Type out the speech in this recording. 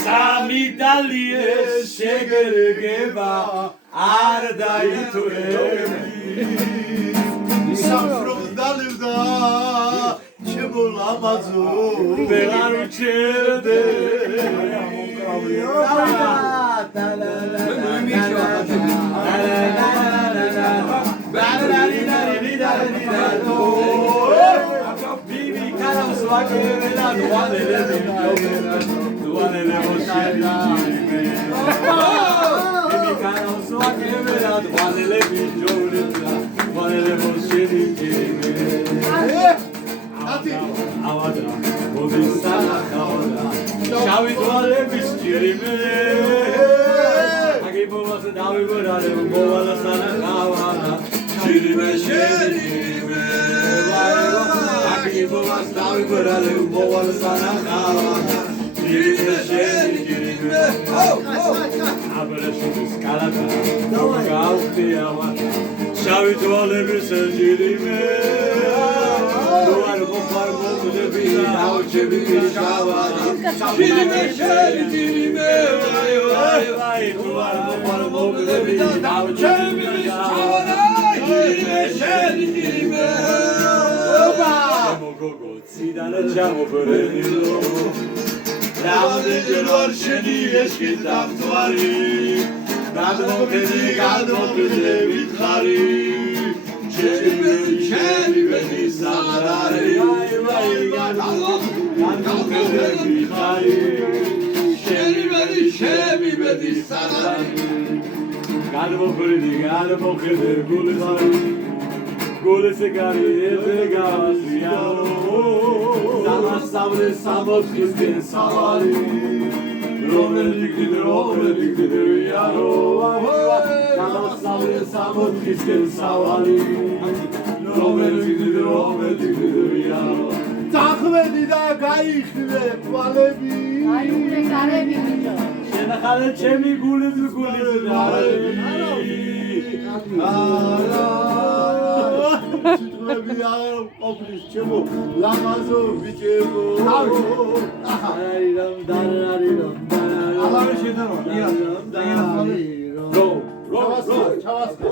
სამიდალიე შეგერგება არ დაითვლები სამფროდალებდა ჩემო ლამაზო ვეღარ უჩერდე შავი თვალების ჭირიმე აგიბოვას დავიბორალე მოვალა სანახავა ჭირიმე ჭირიმე აგიბოვას დავიბორალე მოვალა სანახავა ჭირიმე ჭირიმე აბრეშის კალათა გავხდიავა შავი თვალების ჭირიმე Aucevi pisciavano, Cirime, Cirime, vai, tu armo palmo che vedi, Aucevi pisciavano, Cirime, Cirime, Siamo cocozzi da leggiamo per il loro, Ravne che non scedi e schitta tuari, Gadmo che devi fare, Cirime, Cirime, di salare, Shemi bedi salari, gadmo kredi, gadmo kredi, gule se gari, ete gasiaro, zamas savre samot kisken salari, romer dikti yaro, zamas savre samot kisken salari, romer dikti yaro. Takhmedi da gaixle tvalები გაიხლე გარები მიჯო შენახალე ჩემი გულის გარები არა სიტყვები არ ყოფნის ჩემო ლამაზო ბიჭებო არირამ დარარირამ დარარირამ აღარ შედარო ია ჩავასკო